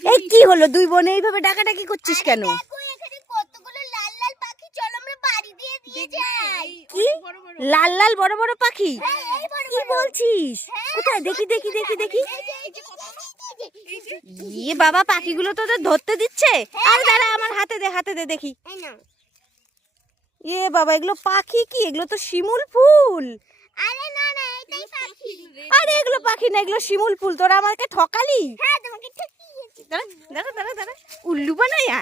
এই কি হলো? দুই বোনে এইভাবে ডাকাডাকি করছিস কেন? দেখো এখানে কতগুলো লাল লাল পাখি চলো আমরা বাড়ি দিয়ে দিয়ে যাই। কি? লাল লাল বড় বড় পাখি? হ্যাঁ, কি বলছিস? হ্যাঁ, কোথায়? দেখি দেখি দেখি দেখি ইয়ে বাবা পাখিগুলো তোদের ধরতে দিচ্ছে? আরে দাঁড়া আমার হাতে দে হাতে দে দেখি। এই এ বাবা এগুলো পাখি কি? এগুলো তো শিমুল ফুল। আরে না না এটাই পাখি। আরে এগুলো পাখি না এগুলো শিমুল ফুল। তোরা আমাকে ঠকালি? হ্যাঁ তোমাকে দাঁড়া দাঁড়া দাঁড়া দাঁড়া। উল্লু বানাইয়া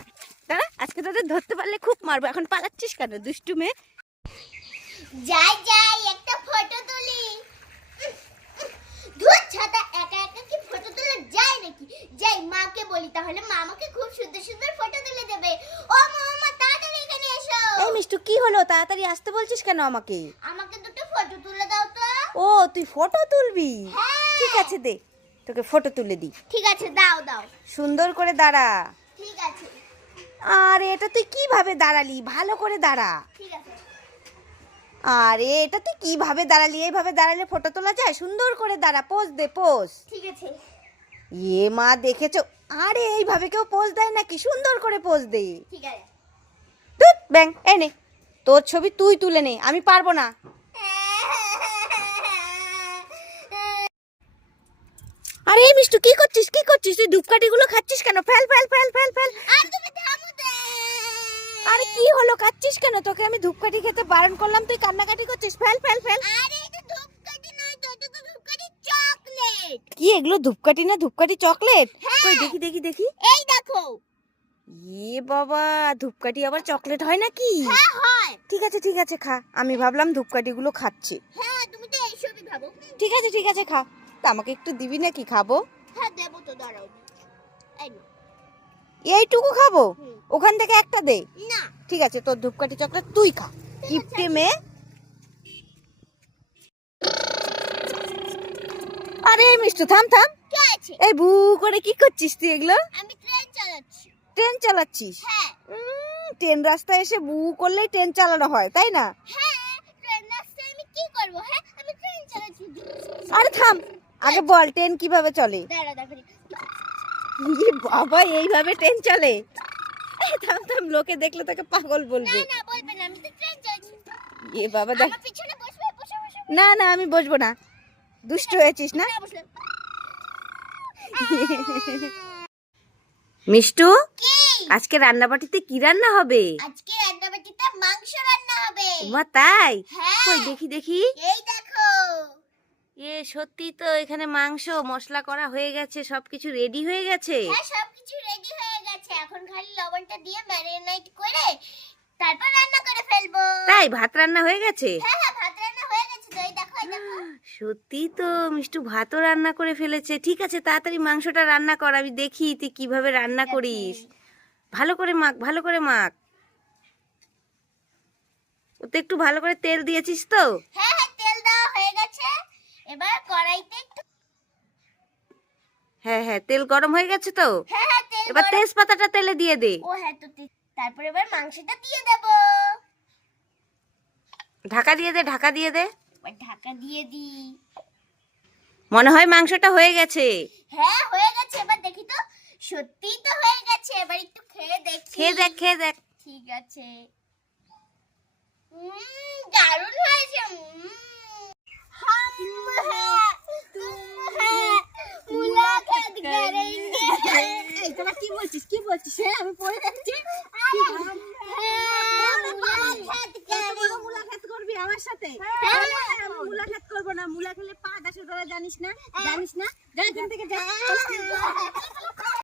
দাঁড়া আজকে তোদের ধরতে পারলে খুব মারবো। এখন পালাচ্ছিস কেন দুষ্টু মেয়ে? যাই যাই একটা ফটো তুলি। ধুর ছাতা একা একা কি ফটো তোলা যায় নাকি? যাই মাকে বলি তাহলে মা আমাকে খুব সুন্দর সুন্দর ফটো তুলে দেবে। ও মা মা তাড়াতাড়ি এখানে এসো। এই মিষ্টু কি হলো? তাড়াতাড়ি আসতে বলছিস কেন আমাকে? আমাকে দুটো ফটো তুলে দাও তো। ও তুই ফটো তুলবি? হ্যাঁ। ঠিক আছে দে। তোকে ফটো তুলে দি ঠিক আছে দাও দাও। সুন্দর করে দাঁড়া। ঠিক আছে। আরে এটা তুই কীভাবে দাঁড়ালি? ভালো করে দাঁড়া। ঠিক আছে। আরে এটা তুই কীভাবে দাঁড়ালি? এইভাবে দাঁড়ালে ফটো তোলা যায়? সুন্দর করে দাঁড়া পোজ দে পোজ ঠিক আছে। এ মা দেখেছ? আরে এইভাবে কেউ পোজ দেয় নাকি? সুন্দর করে পোজ দে। ঠিক আছে। তুই ব্যাং এনে তোর ছবি তুই তুলে নে আমি পারব না। এই কি করছিস? কি করছিস? তুই ধূপকাঠিগুলো খাচ্ছিস কেন? Fail fail fail fail fail. আর কি হলো? খাচ্ছিস কেন? তোকে আমি ধূপকাঠি খেতে বারণ করলাম তুই কান্নাকাটি করছিস? Fail fail fail. কি এগুলো? ধূপকাঠি না ধূপকাঠি চকলেট? হ্যাঁ। কই দেখি দেখি দেখি। এই দেখো। এ বাবা ধূপকাঠি আবার চকলেট হয় নাকি? হ্যাঁ হয়। ঠিক আছে ঠিক আছে খা। আমি ভাবলাম ধূপকাঠিগুলো খাচ্ছে। হ্যাঁ তুমি তো এইসবই ভাবো। ঠিক আছে ঠিক আছে খা। তা আমাকে একটু দিবি নাকি? খাব? হ্যাঁ দেবো তো দাঁড়াও এই নাও। এইটুকু খাব? হুম। ওখান থেকে একটা দে। না। ঠিক আছে তোর ধূপকাঠি চকলেট তুই খা। কিপটে মেয়ে আরে মিষ্টু থাম থাম। কে আছে? এই বু করে কি করছিস তুই এগুলো? আমি ট্রেন চালাচ্ছি। ট্রেন চালাচ্ছিস? হ্যাঁ। উম, ট্রেন রাস্তায় এসে বু করলেই ট্রেন চালানো হয় তাই না? হ্যাঁ ট্রেন রাস্তায় আমি কি করব? হ্যাঁ আমি ট্রেন চালাচ্ছি। আরে থাম। আগে বল ট্রেন কীভাবে চলে? দাঁড়া বাবা এইভাবে ট্রেন চলে? থাম থাম লোকে দেখলে তোকে পাগল বলবে। এ বাবা দেখ। না না আমি বসবো না। দুষ্ট হয়েছিস না? মিষ্টু আজকে রান্নাবাটিতে কি রান্না হবে? আজকে রান্নাবাটিতে মাংস রান্না হবে। মা তাই? হ্যাঁ। কই দেখি দেখি। এই সত্যি তো এখানে মাংস মশলা করা হয়ে গেছে সবকিছু রেডি হয়ে গেছে? হ্যাঁ সবকিছু রেডি হয়ে গেছে। এখন খালি লবণটা দিয়ে ম্যারিনেট করে তারপর রান্না করে ফেলব। তাই? ভাত রান্না হয়ে গেছে? হ্যাঁ হ্যাঁ ভাত রান্না হয়ে গেছে এই দেখো দেখো। সত্যি তো মিষ্টু ভাতও রান্না করে ফেলেছে। ঠিক আছে তাড়াতাড়ি মাংসটা রান্না কর আমি দেখি তুই কীভাবে রান্না করিস। ভালো করে মাখ ভালো করে মাখ। ওতে একটু ভালো করে তেল দিয়েছিস তো? হ্যাঁ হ্যাঁ তেল দেওয়া হয়ে গেছে। এবার কড়াইতে একটু হ্যাঁ হ্যাঁ তেল গরম হয়ে গেছে তো? হ্যাঁ হ্যাঁ তেল এবার তেজপাতাটা তেলে দিয়ে দে। ও হ্যাঁ তো তারপর এবার মাংসটা দিয়ে দেবো। ঢাকা দিয়ে দে ঢাকা দিয়ে দে। ঢাকা দিয়ে দিই মনে হয় মাংসটা হয়ে গেছে। হ্যাঁ হয়ে গেছে। এবার দেখি তো সত্যিই তো হয়ে গেছে। এবার একটু খেয়ে দেখি। খেয়ে দেখ খেয়ে দেখ। ঠিক আছে। তোরা কি বলছিস? কি বলছিস? হ্যাঁ আমি পড়ে দেখছি। হ্যাঁ, করবি আমার সাথে? হ্যাঁ, মুলাখাত করব না। মুলা খেলে পা দাসে তোরা জানিস না? জানিস না? থেকে